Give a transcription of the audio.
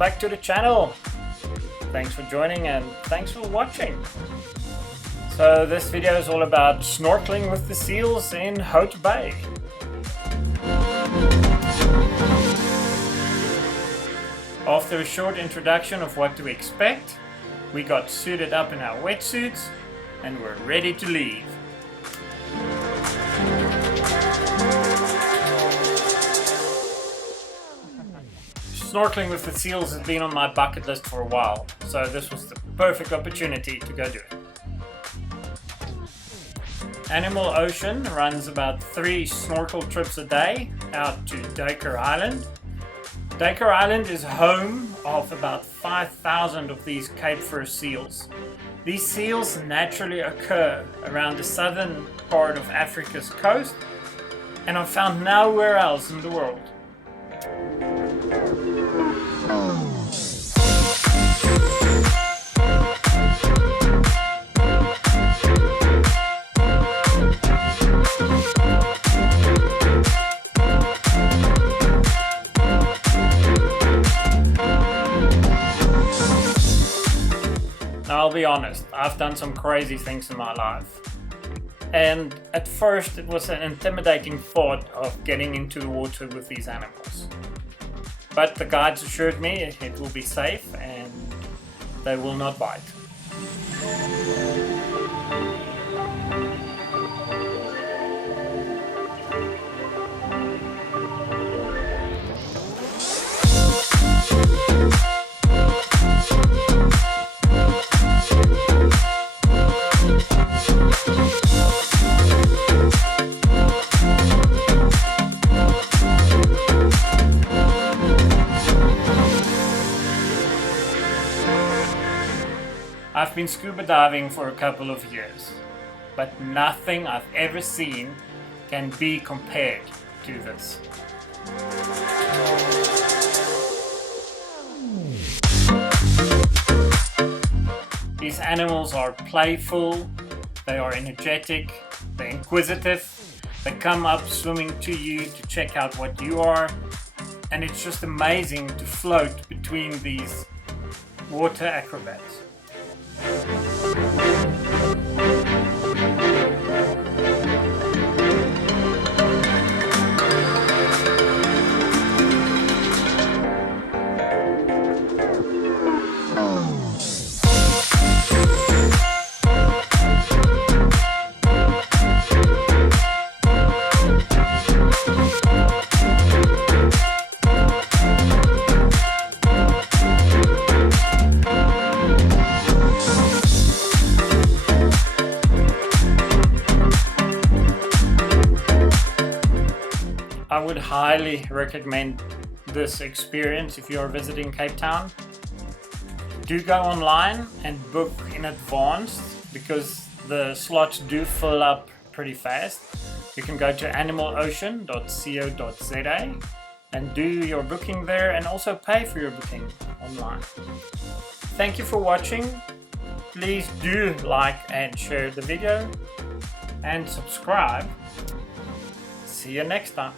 back to the channel. Thanks for joining and thanks for watching. So this video is all about snorkeling with the seals in Houtbay. After a short introduction of what to expect, we got suited up in our wetsuits and we're ready to leave. Snorkeling with the seals has been on my bucket list for a while, so this was the perfect opportunity to go do it. Animal Ocean runs about 3 snorkel trips a day out to Dacre Island. Dacre Island is home of about 5,000 of these Cape Fur seals. These seals naturally occur around the southern part of Africa's coast and are found nowhere else in the world. Now, I'll be honest, I've done some crazy things in my life. And at first it was an intimidating thought of getting into the water with these animals. But the guides assured me it will be safe and they will not bite. I've been scuba diving for a couple of years, but nothing I've ever seen can be compared to this. These animals are playful, they are energetic, they're inquisitive, they come up swimming to you to check out what you are, and it's just amazing to float between these water acrobats. I would highly recommend this experience if you are visiting Cape Town. Do go online and book in advance because the slots do fill up pretty fast. You can go to animalocean.co.za and do your booking there and also pay for your booking online. Thank you for watching. Please do like and share the video and subscribe. See you next time.